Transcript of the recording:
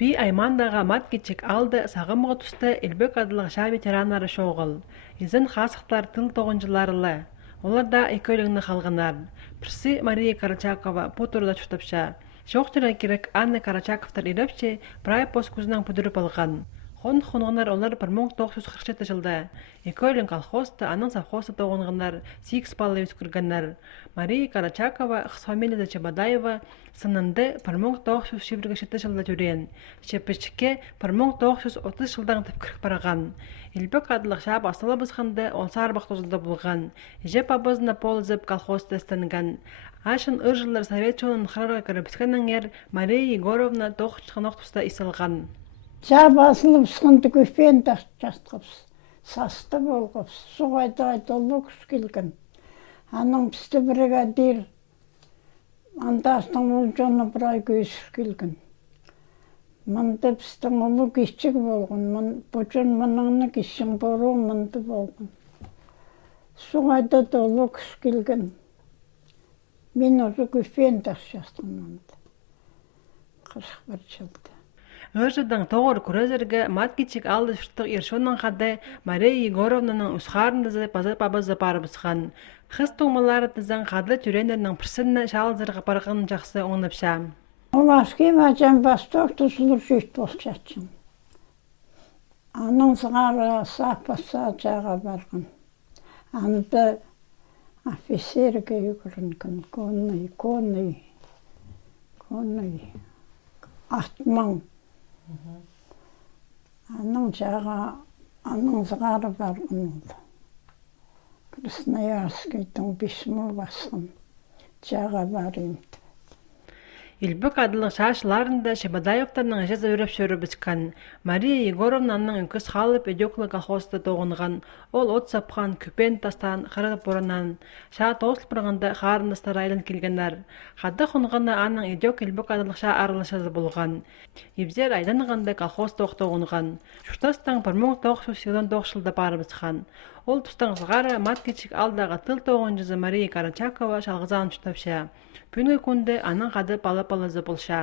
Би аймандаға мат кечек алды сағымғы тұсты Элбек адылығы ша ветеранары шоғыл. Изін қасықтар тыл тоғынжыларылы. Оларда екөлігіні қалғынар. Пірсі Мария Карачакова пұтырда чүштіпша. Жоқтыра керек Анна Карачаковтар ирепше прай пост күзінен пүдіріп алған. Хонғынар олар 1947 жылда. Екөлін колхозды, аның совхозды тоғынғынар, 8 балы өскіргеннар. Мария Карачакова, Фамилия Чабадаева сынынды 1927 жылда жүрен. Шепішке 1930 жылдан тіпкірік бараған. Элбек адылық шап асылы бұзғанды 10 арбақ тозылда болған. Жеп абызына полызып колхозды істенген. Ашын ұржылар совет жолын қырарға кіріпскенің Мария Егоровна тоқчықын оқтыста исылған. Жа басылып сұғынды көпен жастықпыз. Састы болғыз. Суғайды айтылы күш келген. Аның пісті бригадир. Андастың ұл жоны бірай көсіп келген. Мұнды пістің ұлы кешчік болғын. Бұчын мұныңны кешің бору мұнды болғын. Суғайды долы күш келген. Мен өзі көпен жастығын мұнды. 41 жылды. Ғыржыдың тоғыр күрезерге мат кечек алды шырттық ершонның қады Мария Егоровнаның ұсқарындызы базып абызы барыбысқан. Қыз туғмалары тізін қады түренерінің пірсінні шалызырға барғанын жақсы оңыныпша. Ол аске мәжен бастық тұсылыр жүйт болып жатшын. Аның зғары сапаса жаға барған. Анды офицерге үйгірінген көні атман. Аның зғары барған олды. Красноярскийдің бесмі басын жаға бар енді. Элбек адылың шашыларында Шабадаевтарның әжезі өріп шөрі бізкен. Мария Егоровнаның үнкіс қалып өдеклі колхозды тоғынған. Ол от сапқан, көпен тастан, қырып бұрынан. Ша тоғысыл бұрғанда қарындастар айлын келгендер. Қады құнғаны аның өдек Элбек адылық ша арылышызы болған. Ебзер айлынғанда колхоз тоғынған. Шуштастан 1989 жылда барыбызған. Ол тұстан ғылғары мат кечік алдағы тыл тоғынжызы Мария Карачакова шалғызан жұтапша. Пүнгі күнді аның қады палы-палызы болша.